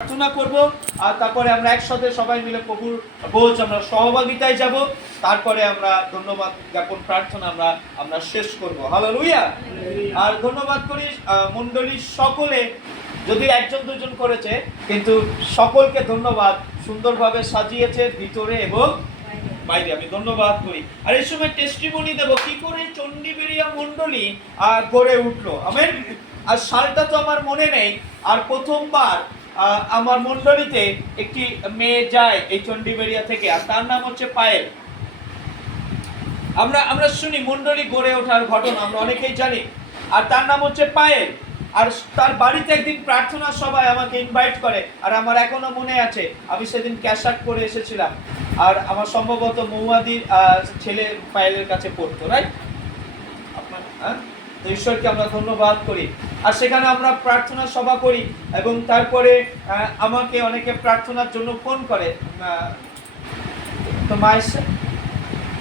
প্রার্থনা করব আর তারপরে আমরা একসাথে সবাই মিলে প্রভুর ভোজ আমরা সহভাগিতায় যাব। তারপরে আমরা ধন্যবাদ জ্ঞাপন প্রার্থনা আমরা শেষ করব। হালেলুয়া। আর ধন্যবাদ করি মণ্ডলীর সকলে, যদি একজন দুজন করেছে কিন্তু সকলকে ধন্যবাদ, সুন্দরভাবে সাজিয়েছে ভিতরে এবং বাইরে, আমি ধন্যবাদ করি। আর এই সময় টেস্টিমনি দেব কি করে চণ্ডীবেড়িয়া মণ্ডলী গড়ে উঠলো। আমেন। আর সালটা তো আমার মনে নেই। আর প্রথমবার আমার মণ্ডলীতে একটি মেয়ে যায় এই চণ্ডীবেড়িয়া থেকে, আর তার নাম হচ্ছে পায়েল। আমরা শুনি মণ্ডলী গড়ে ওঠার ঘটনা, আমরা অনেকেই জানি। আর তার নাম হচ্ছে পায়েল। আর তার বাড়িতে একদিন প্রার্থনা সভায় আমাকে ইনভাইট করে, আর আমার এখনো মনে আছে আমি সেদিন ক্যাশাক করে এসেছিলাম। আর আমার সম্ভবত মৌয়াদির ছেলে পায়েলের কাছে পড়তো, রাইট? আপনার তো ঈশ্বরকে আমরা ধন্যবাদ করি। আর সেখানে আমরা প্রার্থনা সভা করি এবং তারপরে আমাকে অনেকে প্রার্থনার জন্য ফোন করে। তো মা এসে,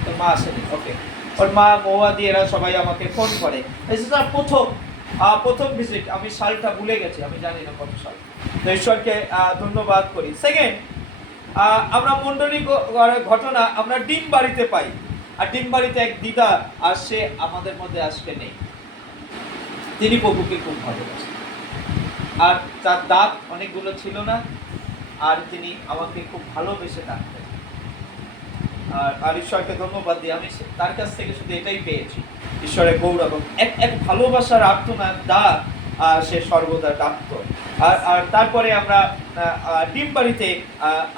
তো মা আসেনি, ওকে। ওর মা মৌয়াদি এরা সবাই আমাকে ফোন করে। প্রথম ভিজিট, আমি সালটা ভুলে গেছি, আমি জানি না কত সাল। তো ঈশ্বরকে ধন্যবাদ করি। সেকেন্ড, আমরা মণ্ডলী ঘটনা আমরা ডিম বাড়িতে পাই। আর ডিম বাড়িতে এক দিদা, আর সে আমাদের মধ্যে আজকে নেই। তিনি প্রভুকে খুব ভালোবাসেন, আর তার দাঁত অনেকগুলো ছিল না, আর তিনি আমাকে খুব ভালোবেসে ডাকতেন। আর ঈশ্বরকে ধন্যবাদ দিই, আমি তার কাছ থেকে শুধু এটাই পেয়েছি, ঈশ্বরের গৌরব, এক ভালোবাসার আর্তনাদ ডাক সে সর্বদা ডাকত। আর তারপরে আমরা ডিম বাড়িতে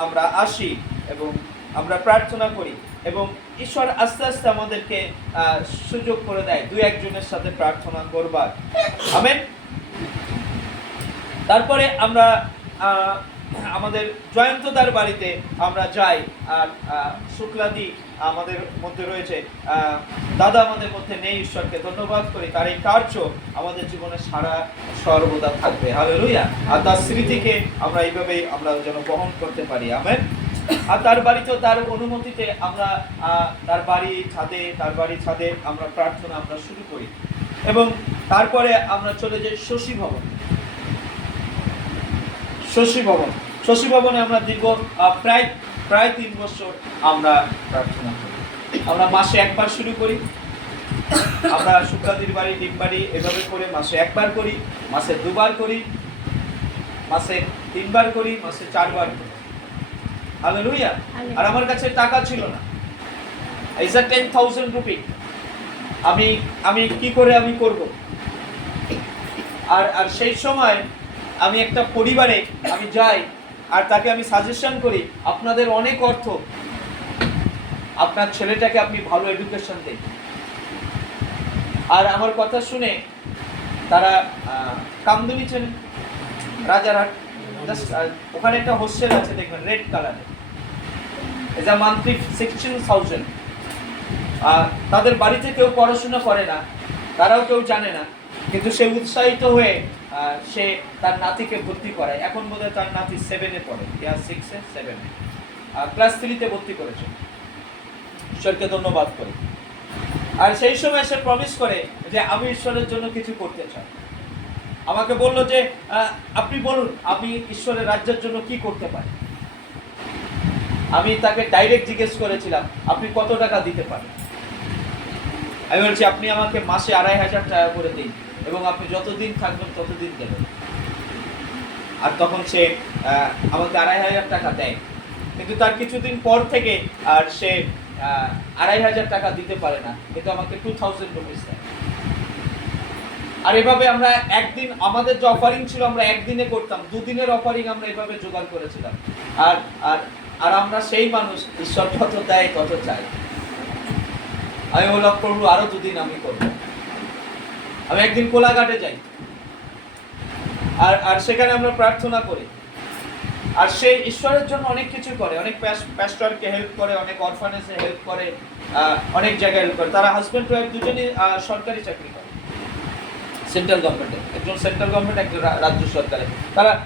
আমরা আসি এবং আমরা প্রার্থনা করি এবং ঈশ্বর আস্তে আস্তে আমাদেরকে সুযোগ করে দেয় দুই একজনের সাথে প্রার্থনা করবার। আমেন। তারপরে আমরা আমাদের জয়ন্তদার বাড়িতে আমরা যাই। আর শুক্লাদি আমাদের মধ্যে রয়েছে, দাদা আমাদের মধ্যে নেই, ঈশ্বরকে ধন্যবাদ করি। তার এই কার্য আমাদের জীবনে সারা সর্বদা থাকবে। হালেলুয়া। আর তার স্মৃতিকে আমরা এইভাবেই আমরা যেন বহন করতে পারি। আমেন। আর তার বাড়িতেও তার অনুমতিতে আমরা তার বাড়ি ছাদে আমরা প্রার্থনা আমরা শুরু করি এবং তারপরে আমরা চলে যাই শশী ভবনে আমরা দীর্ঘ প্রায় 3 বছর আমরা প্রার্থনা করি। আমরা মাসে একবার শুরু করি, আমরা শুক্লাদির বাড়ি ডিম বাড়ি এভাবে করে মাসে একবার করি, মাসে 2 বার করি, মাসে 3 বার করি, মাসে 4 বার করি। হালেলুয়া। আর আমার কাছে টাকা ছিল না, এই যে 10,000 রুপি আমি কি করে আমি করব। আর সেই সময় আমি একটা পরিবারে আমি যাই, আর তাকে আমি সাজেশন করি, আপনাদের অনেক অর্থ, আপনার ছেলেটাকে আপনি ভালো এডুকেশন দিন। আর আমার কথা শুনে তারা কামদুনি ছেলে রাজারহাট, ওখানে একটা হোস্টেল আছে দেখবেন রেড কালারে, এটা মান্থলি 16,000। তাদের বাড়িতে কেউ পড়াশোনা করে না, তারাও কেউ জানে না, কিন্তু সে উৎসাহিত হয়ে সে তার নাতিকে ভর্তি করায়। এখন বোধহয় তার নাতি 7-এ পড়ে, ক্লাস 6-এ 7-এ, ক্লাস 3-তে ভর্তি করেছে। ঈশ্বরকে ধন্যবাদ করি। আর সেই সময় সে প্রমিস করে যে আমি ঈশ্বরের জন্য কিছু করতে চাই। আমাকে বললো যে আপনি বলুন আমি ঈশ্বরের রাজ্যের জন্য কি করতে পারি। আমি তাকে ডাইরেক্ট জিজ্ঞেস করেছিলাম আপনি কত টাকা দিতে পারেন। আমি বলছি আপনি আমাকে মাসে 2,500 টাকা করে দিন এবং আপনি যতদিন থাকবেন ততদিন দেবেন। আর তখন সে আমাকে 2,500 টাকা দেয়, কিন্তু তার কিছুদিন পর থেকে আর সে 2,500 টাকা দিতে পারে না, কিন্তু আমাকে 2,000 রুপিস দেয়। আর এভাবে আমরা একদিন আমাদের যে অফারিং ছিল আমরা একদিনে করতাম, 2 দিনের অফারিং আমরা এভাবে জোগাড় করেছিলাম। আর আর আর আমরা সেই মানুষ, ঈশ্বর যত দেয় তত চাই। আমি বললাম প্রভু আরো 2 দিন আমি করবো। আমি একদিন কোলাঘাটে যাই, আর সেখানে আমরা প্রার্থনা করি। আর সে ঈশ্বরের জন্য অনেক কিছু করে, অনেক প্যাস্টরকে হেল্প করে, অনেক অরফানেজে হেল্প করে, অনেক জায়গায় হেল্প করে। তারা হাজব্যান্ড ওয়াইফ দুজনই সরকারি চাকরি করে, সেন্ট্রাল গভর্নমেন্টে, একজন সেন্ট্রাল গভর্নমেন্ট, একজন রাজ্য সরকারে।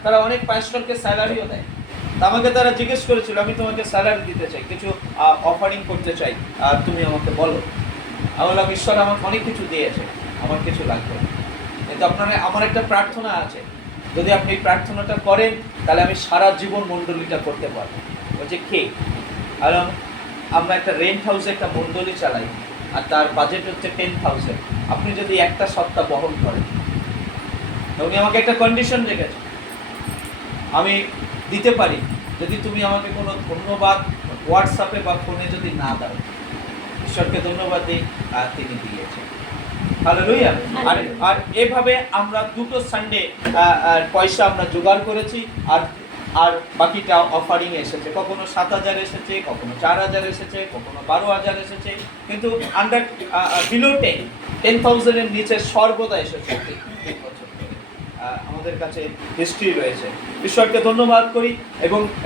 তারা অনেক প্যাস্টরকে স্যালারিও দেয়। আমাকে তারা জিজ্ঞেস করেছিল আমি তোমাকে স্যালারি দিতে চাই, কিছু অফারিং করতে চাই, আর তুমি আমাকে বলো। আমি বললাম ঈশ্বর আমাকে অনেক কিছু দিয়েছে, আমার কিছু লাগবে না, কিন্তু আমার একটা প্রার্থনা আছে যদি আপনি প্রার্থনাটা করেন তাহলে আমি সারা জীবন মণ্ডলীটা করতে পারবো। বলছে কে? আর আমরা একটা রেন্ট হাউসে একটা মণ্ডলী চালাই, আর তার বাজেট হচ্ছে 10,000। আপনি যদি একটা সপ্তাহ বহন করেন, উনি আমাকে একটা কন্ডিশন রেখেছে, আমি দিতে পারি যদি তুমি আমাকে কোনো ধন্যবাদ হোয়াটসঅ্যাপে বা ফোনে যদি না দাও। ঈশ্বরকে ধন্যবাদ দিই, আর তিনি দিয়েছেন। হালেলুয়া। আর আর এভাবে আমরা দুটো সানডে পয়সা আমরা জোগাড় করেছি, আর আর বাকিটা অফারিং এসেছে। কখনো 7,000 এসেছে, কখনো 4,000 এসেছে, কখনো 12,000 এসেছে, কিন্তু আন্ডার বিলো 10,000 এর নিচে সর্বদা এসেছে। আমাদের কাছে হিস্ট্রি রয়েছে। ঈশ্বরকে ধন্যবাদ করি,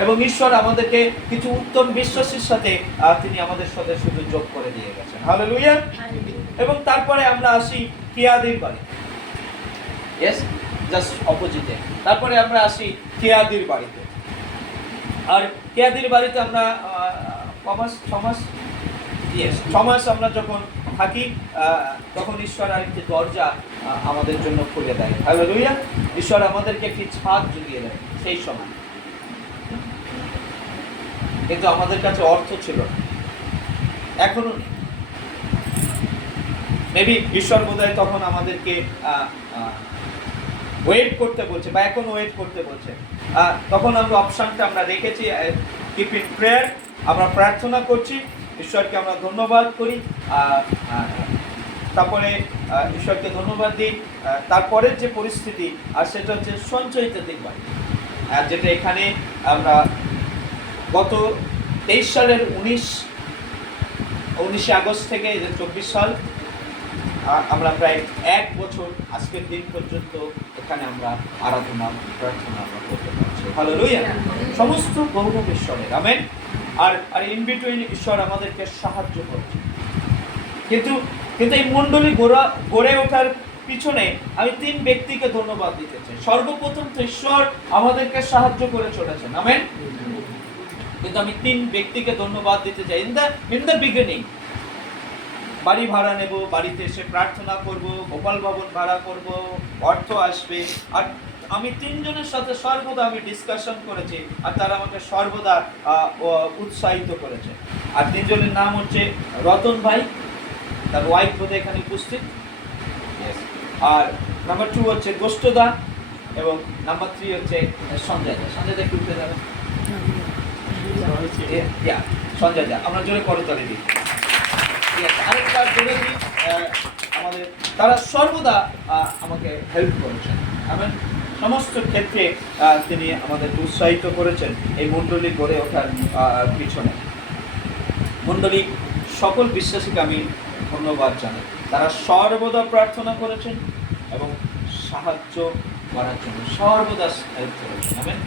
এবং ঈশ্বর আমাদেরকে কিছু উত্তম বিশ্বাসের সাথে তিনি আমাদের সাথে শুধু যোগ করে দিয়ে গেছেন। হালেলুয়া। এবং তারপরে আমরা আসি কেয়াদির বাড়ি। ইয়েস, জাস্ট অপোজিটে। তারপরে আমরা আসি কেয়াদির বাড়িতে। আর কেয়াদির বাড়িতে আমরা 6 মাস আমরা যখন থাকি, তখন ঈশ্বর আরেকটি দরজা আমাদের জন্য খুলে দেয়। হালেলুয়া। ঈশ্বর আমাদেরকে একটি ছাদ জুগিয়ে দেয় সেই সময়, কিন্তু আমাদের কাছে অর্থ ছিল না, এখনো নেই। মেবি ঈশ্বর বোধহয় তখন আমাদেরকে ওয়েট করতে বলছে, বা এখন ওয়েট করতে বলছে। তখন আমরা অপশনটা আমরা রেখেছি, কিপ ইন প্রেয়ার। আমরা প্রার্থনা করছি, ঈশ্বরকে আমরা ধন্যবাদ করি। তারপরে ঈশ্বরকে ধন্যবাদ দিই। তারপরের যে পরিস্থিতি, আর সেটা হচ্ছে সঞ্চয়িতাদের বাড়ি, যেটা এখানে আমরা গত 23 সালের 19 আগস্ট থেকে 24 সাল, আমরা প্রায় 1 বছর আজকের দিন পর্যন্ত এখানে আমরা আরাধনা প্রার্থনা আমরা করতে পারছি। হালেলুয়া। সমস্ত গৌরব ঈশ্বরের। আমেন। আর ইন বিটুইন ঈশ্বর আমাদেরকে সাহায্য করছে। কিন্তু এই মণ্ডলী গড়ে ওঠার পিছনে আমি 3 ব্যক্তিকে ধন্যবাদ দিতে চাই। সর্বপ্রথম তো ঈশ্বর আমাদেরকে সাহায্য করে চলেছেন। আমেন। কিন্তু আমি 3 ব্যক্তিকে ধন্যবাদ দিতে চাই। ইন দ্য বিগিনিং বাড়ি ভাড়া নেব, বাড়িতে এসে প্রার্থনা করব, গোপাল ভবন ভাড়া করব, অর্থ আসবে, আর আমি 3 জনের সাথে সর্বদা আমি ডিসকাশন করেছি, আর তারা আমাকে সর্বদা উৎসাহিত করেছে। আর 3 জনের নাম হচ্ছে রতন ভাই, তার ওয়াইফ বোধহয় এখানে উপস্থিত, আর নাম্বার 2 হচ্ছে গোষ্ঠদা, এবং নাম্বার 3 হচ্ছে সঞ্জয় দা। সঞ্জয় দা একটু উঠে যাবে। সঞ্জয় দা, আমরা জোরে করতালি দিই। আরেকটা জোরে দিই, আমাদের তারা সর্বদা আমাকে হেল্প করেছেন। আমার সমস্ত ক্ষেত্রে তিনি আমাদের উৎসাহিত করেছেন এই মণ্ডলী গড়ে ওঠার পিছনে। মণ্ডলী সকল বিশ্বাসীকে আমি ধন্যবাদ জানাই। তারা সর্বদা প্রার্থনা করেছেন এবং সাহায্য করার জন্য সর্বদা হেল্প করেছেন। আমেন।